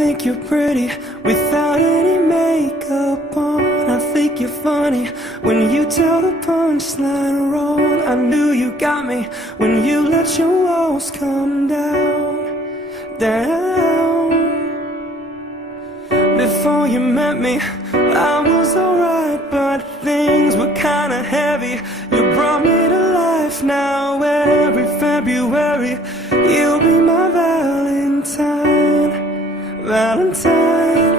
think you're pretty without any makeup on. I think you're funny when you tell the punchline wrong. I knew you got me when you let your walls come down, down. Before you met me, I was alright, but things were kinda heavy. You brought me to life. Now every February you'll be my Valentine, Valentine.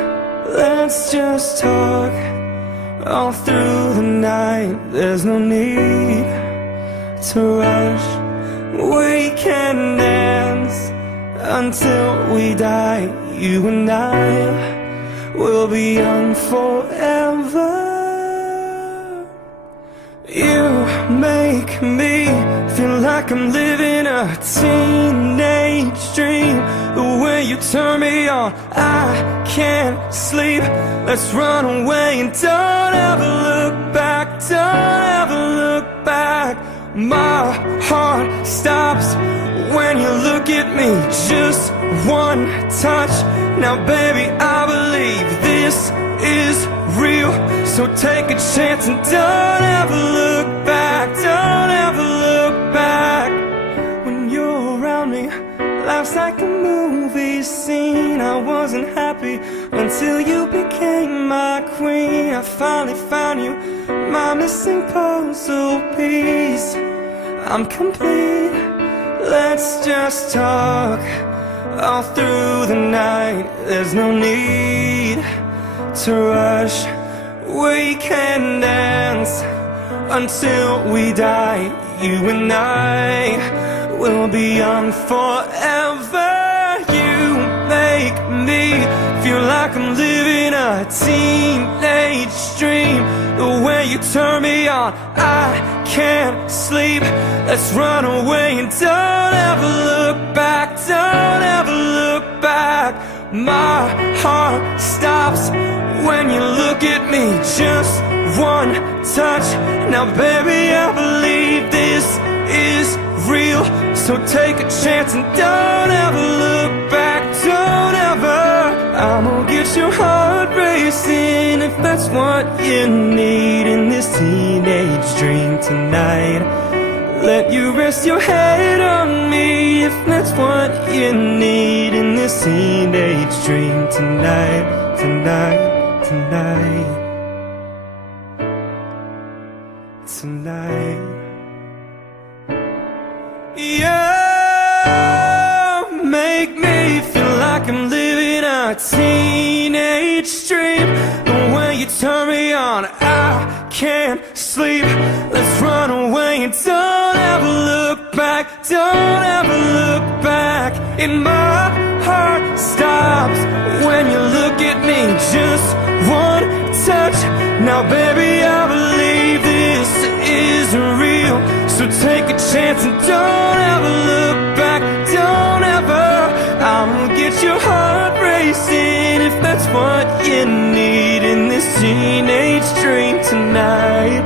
Let's just talk all through the night. There's no need to rush. We can dance until we die. You and I will be young forever. You make me feel like I'm living a teenage dream. The way you turn me on, I can't sleep. Let's run away and don't ever look back. Don't ever look back. My heart stops when you look at me. Just one touch. Now baby, I believe this is real. So take a chance and don't ever look back. Don't ever look back. When you're around me, life's like a movie scene. I wasn't happy until you became my queen. I finally found you, my missing puzzle piece. I'm complete. Let's just talk all through the night. There's no need to rush. We can dance until we die. You and I will be young forever. You make me feel like I'm living a teenage dream. The way you turn me on, I can't sleep. Let's run away and don't ever look back. Don't ever look back. My heart stops when you look at me. Just one touch. Now baby, I believe this is real. So take a chance and don't ever look back. Don't ever. I'm gonna get your heart racing if that's what you need in this teenage dream tonight. Let you rest your head on me if that's what you need in this teenage dream tonight, tonight, tonight, tonight. Yeah, make me feel like I'm living a teenage dream. The way you turn me on, I can't sleep. Let's run away and don't ever look back. Don't ever look back. And my heart stops when you look at me. Just one touch. Now baby, I believe this is real. So take a chance and don't ever look back. Don't ever. I'm gonna get your heart racing if that's what you need in this teenage dream tonight.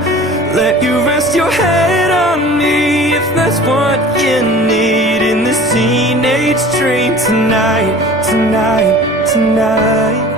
Let you rest your head on me if that's what you need in this teenage dream tonight, tonight, tonight.